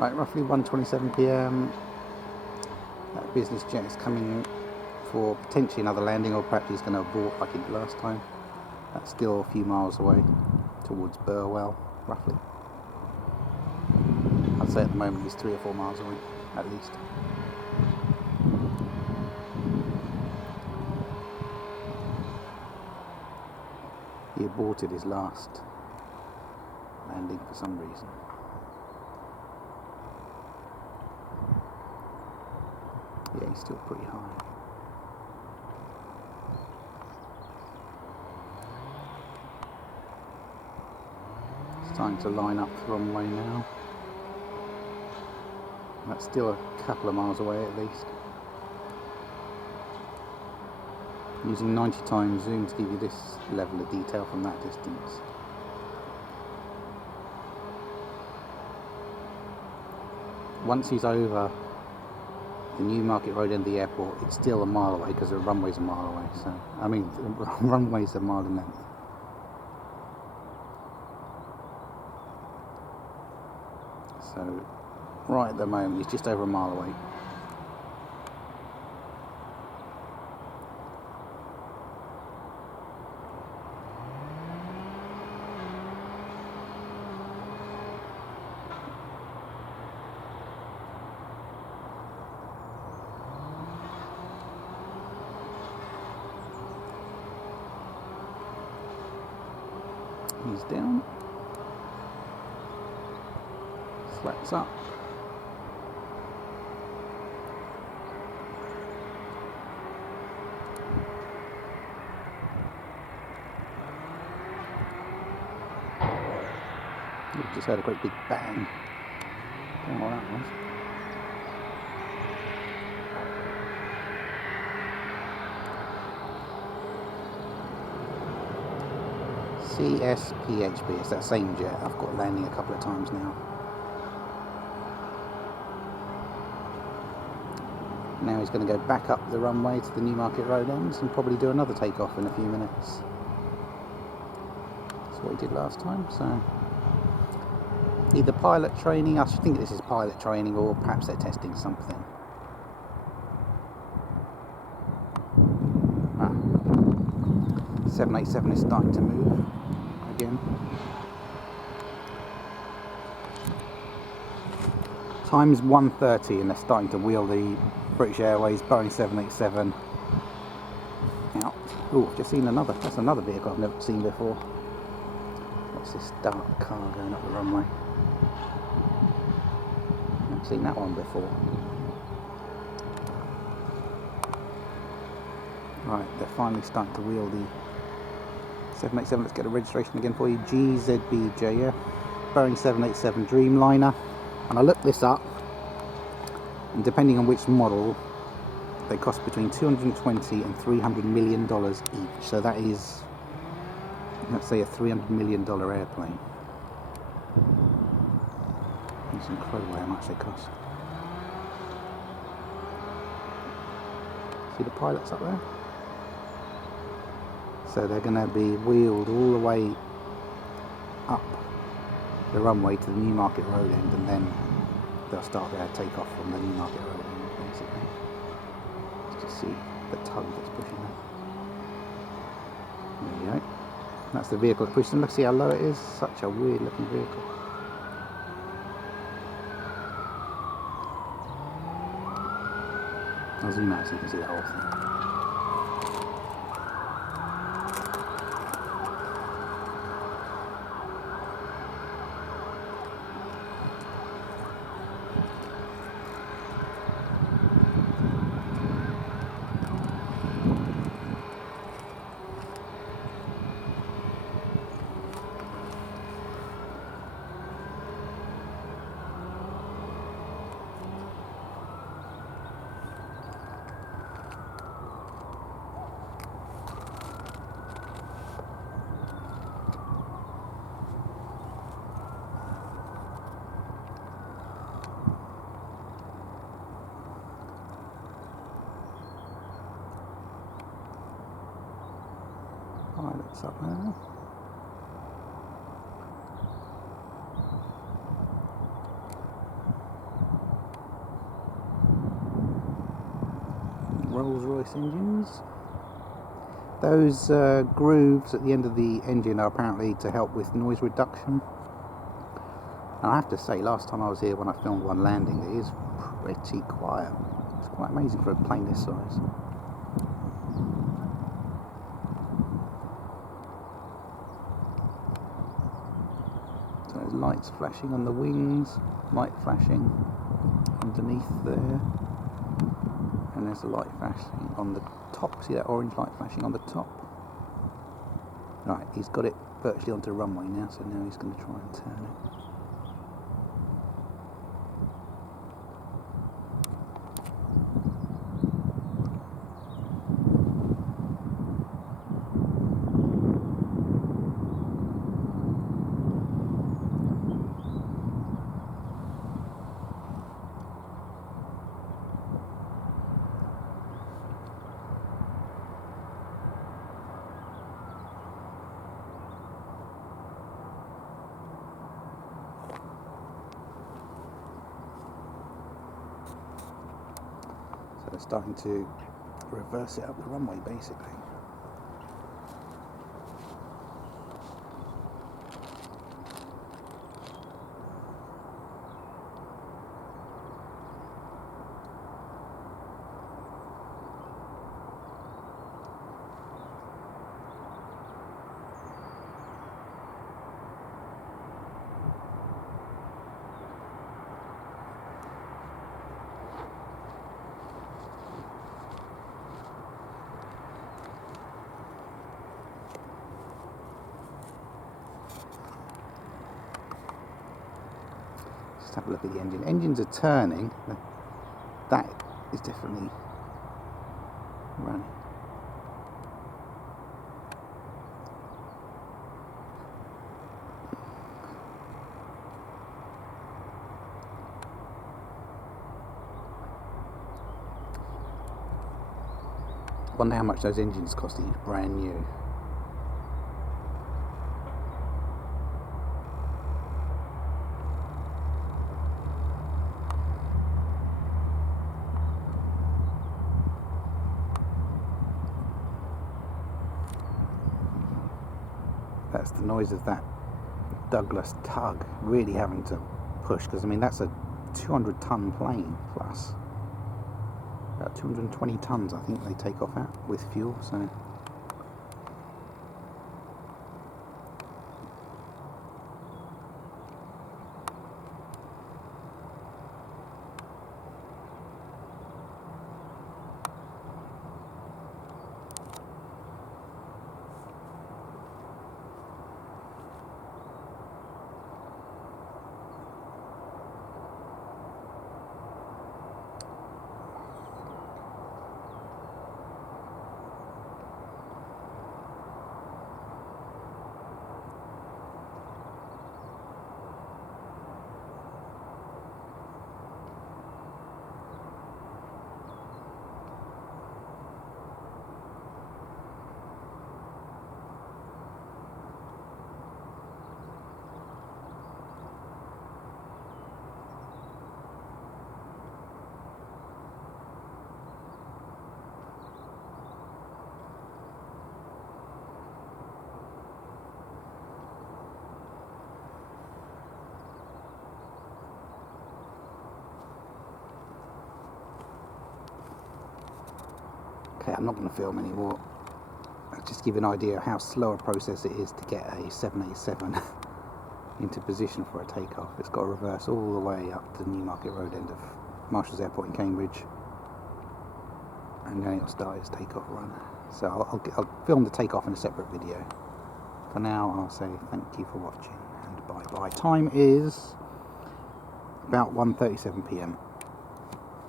Right, roughly 1:27 p.m. That business jet is coming for potentially another landing, or perhaps he's going to abort like he did last time. That's still a few miles away towards Burwell, roughly. I'd say at the moment he's 3 or 4 miles away, at least. He aborted his last landing for some reason. Yeah, he's still pretty high. It's time to line up the runway now. That's still a couple of miles away at least. Using 90 times zoom to give you this level of detail from that distance. Once he's over the Newmarket Road end of the airport, it's still a mile away because the runway's a mile away. So, I mean, the runway's a mile in length. So, right at the moment, he's just over a mile away. He's down. Flaps up. We've just had a great big bang. Don't know what that was. CS PHB, it's that same jet. I've got landing a couple of times now. Now he's going to go back up the runway to the Newmarket Road ends and probably do another takeoff in a few minutes. That's what he did last time, so either pilot training, I think this is pilot training, or perhaps they're testing something. 787 is starting to move again. Time's 1:30 and they're starting to wheel the British Airways Boeing 787 out. Oh, I've just seen another. That's another vehicle I've never seen before. What's this dark car going up the runway? I've never seen that one before. Right, they're finally starting to wheel the 787. Let's get a registration again for you. GZBJF Boeing 787 Dreamliner. And I looked this up, and depending on which model, they cost between $220 and $300 million each. So that is, let's say, a $300 million airplane. It's incredible how much they cost. See the pilots up there? So they're going to be wheeled all the way up the runway to the Newmarket Road end, and then they'll start their takeoff from the Newmarket Road end, basically. Let's just see the tug that's pushing them. There you go. That's the vehicle that pushes them. Let's see how low it is. Such a weird looking vehicle. I'll zoom out so you can see the whole thing. Pilot's up there. Rolls-Royce engines. Those grooves at the end of the engine are apparently to help with noise reduction. And I have to say, last time I was here when I filmed one landing, it is pretty quiet. It's quite amazing for a plane this size. So there's lights flashing on the wings, light flashing underneath there, and there's a light flashing on the top. See that orange light flashing on the top? Right, he's got it virtually onto the runway now, so now he's going to try and turn it. So they're starting to reverse it up the runway, basically. Just have a look at the engine. Engines are turning. That is definitely running. Wonder how much those engines cost each brand new. That's the noise of that Douglas tug really having to push, because I mean that's a 200-ton plane plus. About 220 tons I think they take off at with fuel, so okay, I'm not going to film anymore. I'll just give you an idea of how slow a process it is to get a 787 into position for a takeoff. It's got to reverse all the way up to the Newmarket Road end of Marshall's Airport in Cambridge, and then it'll start its takeoff run. So I'll film the takeoff in a separate video. For now, I'll say thank you for watching and bye bye. Time is about 1:37 p.m.